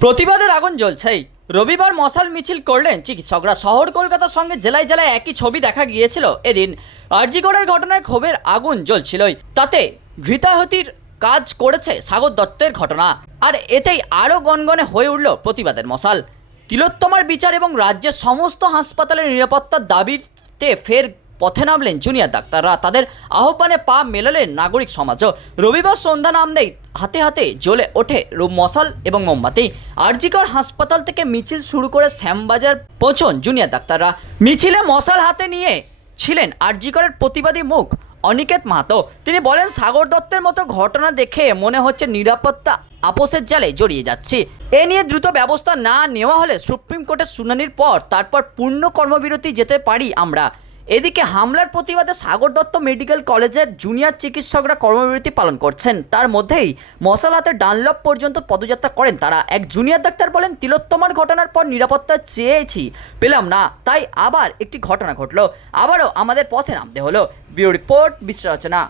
প্রতিবাদের আগুন জ্বলছেই। রবিবার মশাল মিছিল করলেন চিকিৎসকরা। শহর কলকাতার সঙ্গে জেলায় জেলায় একই ছবি দেখা গিয়েছিল এদিন। আরজিগড়ের ঘটনায় ক্ষোভের আগুন জ্বলছিলই। তাতে ঘৃতাহতির কাজ করেছে সাগর দত্তের ঘটনা। আর এতেই আরও গনগনে হয়ে উঠল প্রতিবাদের মশাল। তিলোত্তমার বিচার এবং রাজ্যের সমস্ত হাসপাতালের নিরাপত্তার দাবিতে ফের পথে নামলেন জুনিয়র ডাক্তাররা। তাদের আহ্বানে পা মেলালেন নাগরিক সমাজও রবিবার সন্ধ্যা নামতেই হাতে হাতে জ্বলে ওঠে মশাল এবং মোমবাতি। আরজিকর হাসপাতাল থেকে মিছিল শুরু করে শ্যামবাজার পৌঁছন জুনিয়র ডাক্তাররা। মিছিলে মশাল হাতে নিয়ে ছিলেন আরজিকরের প্রতিবাদী মুখ অনিকেত মাহাতো। তিনি বলেন, সাগর দত্তের মতো ঘটনা দেখে মনে হচ্ছে নিরাপত্তা আপোষের জালে জড়িয়ে যাচ্ছে। এ নিয়ে দ্রুত ব্যবস্থা না নেওয়া হলে সুপ্রিম কোর্টের শুনানির পর তারপর পূর্ণ কর্মবিরতি যেতে পারি আমরা। এদিকে হামলার প্রতিবাদে সাগর দত্ত মেডিকেল কলেজের জুনিয়র চিকিৎসকরা কর্মবিরতি পালন করছেন। তার মধ্যেই মশাল হাতে ডানলপ পর্যন্ত পদযাত্রা করেন তারা। এক জুনিয়র ডাক্তার বলেন, তিলোত্তমার ঘটনার পর নিরাপত্তা চেয়েছি, পেলাম না, তাই আবার একটি ঘটনা ঘটলো। আবারও আমাদের পথে নামতে হলো। Bureau report বিশ্লেষণা